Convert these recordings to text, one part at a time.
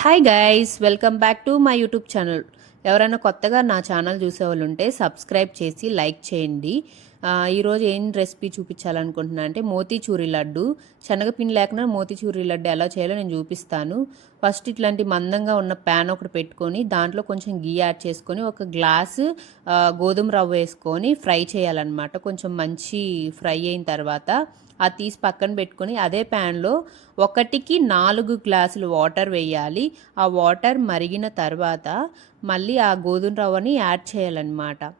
Hi guys, welcome back to my YouTube channel. ఎవరైనా కొత్తగా నా ఛానల్ చూసేవాళ్ళు ఉంటే సబ్స్క్రైబ్ చేసి లైక్ చేయండి. ఈరోజు ఏం రెసిపీ చూపించాలనుకుంటున్నా అంటే మోతీచూరి లడ్డు. శనగపిండి లేకుండా మోతీచూరి లడ్డు ఎలా చేయాలో నేను చూపిస్తాను. ఫస్ట్ ఇట్లాంటి మందంగా ఉన్న ప్యాన్ ఒకటి పెట్టుకొని దాంట్లో కొంచెం గీ యాడ్ చేసుకొని ఒక గ్లాసు గోధుమ రవ్వ వేసుకొని ఫ్రై చేయాలన్నమాట. కొంచెం మంచి ఫ్రై అయిన తర్వాత అది తీసి పక్కన పెట్టుకొని అదే ప్యాన్లో 1కి 4 గ్లాసులు వాటర్ వేయాలి. ఆ వాటర్ మరిగిన తర్వాత మళ్ళీ ఆ గోధుమ రవ్వని యాడ్ చేయాలన్నమాట.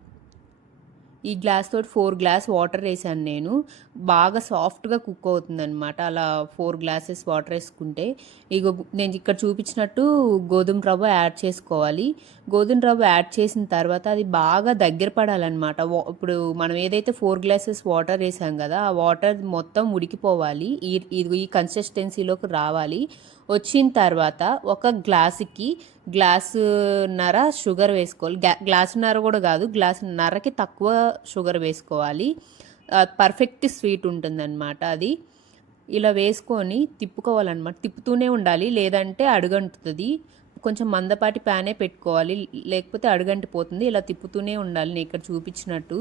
ఈ గ్లాస్ తోటి 4 గ్లాస్ వాటర్ వేసాను నేను. బాగా సాఫ్ట్గా కుక్ అవుతుందన్నమాట అలా 4 గ్లాసెస్ వాటర్ వేసుకుంటే. ఇక నేను ఇక్కడ చూపించినట్టు గోధుమ రవ్వ యాడ్ చేసుకోవాలి. గోధుమ రవ్వ యాడ్ చేసిన తర్వాత అది బాగా దగ్గర పడాలన్నమాట. ఇప్పుడు మనం ఏదైతే 4 గ్లాసెస్ వాటర్ వేసాం కదా, ఆ వాటర్ మొత్తం ఉడికిపోవాలి. ఈ కన్సిస్టెన్సీలోకి రావాలి. వచ్చిన తర్వాత ఒక గ్లాసున్నర షుగర్ వేసుకోవాలి. గ్లాసున్నర కూడా కాదు, గ్లాసున్నరకి తక్కువ షుగర్ వేసుకోవాలి. పర్ఫెక్ట్ స్వీట్ ఉంటుందన్నమాట అది. ఇలా వేసుకొని తిప్పుకోవాలన్నమాట. తిప్పుతూనే ఉండాలి, లేదంటే అడుగంటుతుంది. కొంచెం మందపాటి ప్యానే పెట్టుకోవాలి, లేకపోతే అడుగంటిపోతుంది. ఇలా తిప్పుతూనే ఉండాలి నేను ఇక్కడ చూపించినట్టు.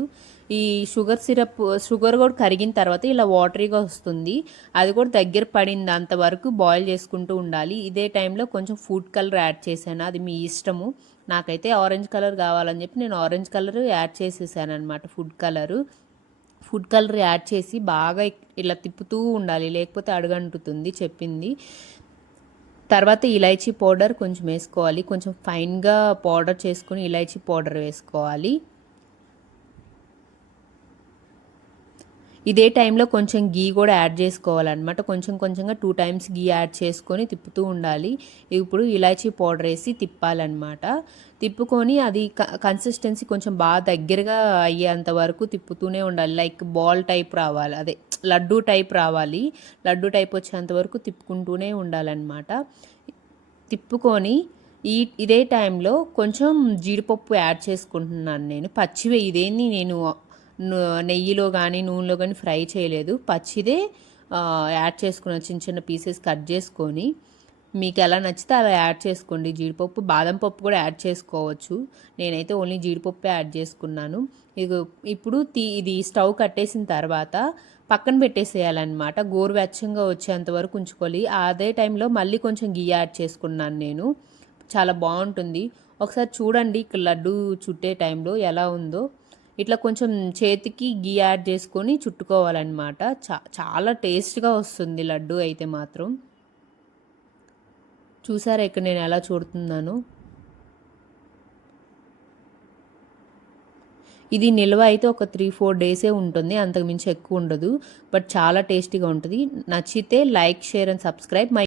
ఈ షుగర్ కూడా కరిగిన తర్వాత ఇలా వాటరీగా వస్తుంది. అది కూడా దగ్గర పడింది అంతవరకు బాయిల్ చేసుకుంటూ ఉండాలి. ఇదే టైంలో కొంచెం ఫుడ్ కలర్ యాడ్ చేశాను, అది మీ ఇష్టము. నాకైతే ఆరెంజ్ కలర్ కావాలని చెప్పి నేను ఆరెంజ్ కలర్ యాడ్ చేసేసాను అనమాట. ఫుడ్ కలర్ యాడ్ చేసి బాగా ఇలా తిప్పుతూ ఉండాలి, లేకపోతే అడుగంటుతుంది చెప్పింది. తర్వాత ఇలైచీ పౌడర్ కొంచెం వేసుకోవాలి. కొంచెం ఫైన్గా పౌడర్ చేసుకుని ఇలైచీ పౌడర్ వేసుకోవాలి. ఇదే టైంలో కొంచెం గీ కూడా యాడ్ చేసుకోవాలన్నమాట. కొంచెంగా 2 టైమ్స్ గీ యాడ్ చేసుకొని తిప్పుతూ ఉండాలి. ఇప్పుడు ఇలాచీ పౌడర్ వేసి తిప్పాలన్నమాట. తిప్పుకొని అది కన్సిస్టెన్సీ కొంచెం బాగా దగ్గరగా అయ్యేంత వరకు తిప్పుతూనే ఉండాలి. లైక్ బాల్ టైప్ రావాలి, అదే లడ్డూ టైప్ రావాలి. లడ్డూ టైప్ వచ్చేంత వరకు తిప్పుకుంటూనే ఉండాలన్నమాట. తిప్పుకొని ఇదే టైంలో కొంచెం జీడిపప్పు యాడ్ చేసుకుంటున్నాను నేను. పచ్చివే, ఇదేంది నేను నెయ్యిలో కానీ నూనెలో కానీ ఫ్రై చేయలేదు, పచ్చిదే యాడ్ చేసుకున్నాను. చిన్న చిన్న పీసెస్ కట్ చేసుకొని మీకు ఎలా నచ్చితే అలా యాడ్ చేసుకోండి. జీడిపప్పు, బాదం పప్పు కూడా యాడ్ చేసుకోవచ్చు. నేనైతే ఓన్లీ జీడిపప్పు యాడ్ చేసుకున్నాను. ఇప్పుడు ఇది స్టవ్ కట్టేసిన తర్వాత పక్కన పెట్టేసేయాలన్నమాట. గోరువెచ్చంగా వచ్చేంత వరకు ఉంచుకోవాలి. అదే టైంలో మళ్ళీ కొంచెం గీ యాడ్ చేసుకున్నాను నేను. చాలా బాగుంటుంది. ఒకసారి చూడండి ఇక్కడ లడ్డు చుట్టే టైంలో ఎలా ఉందో. ఇట్లా కొంచెం చేతికి గీ యాడ్ చేసుకొని చుట్టుకోవాలన్నమాట. చాలా టేస్ట్గా వస్తుంది లడ్డు అయితే మాత్రం. చూసారా ఇక్కడ నేను ఎలా చూడుతున్నాను. ఇది నిల్వ అయితే ఒక 3-4 డేసే ఉంటుంది, అంతకుమించి ఎక్కువ ఉండదు. బట్ చాలా టేస్టీగా ఉంటుంది. నచ్చితే like, share and subscribe my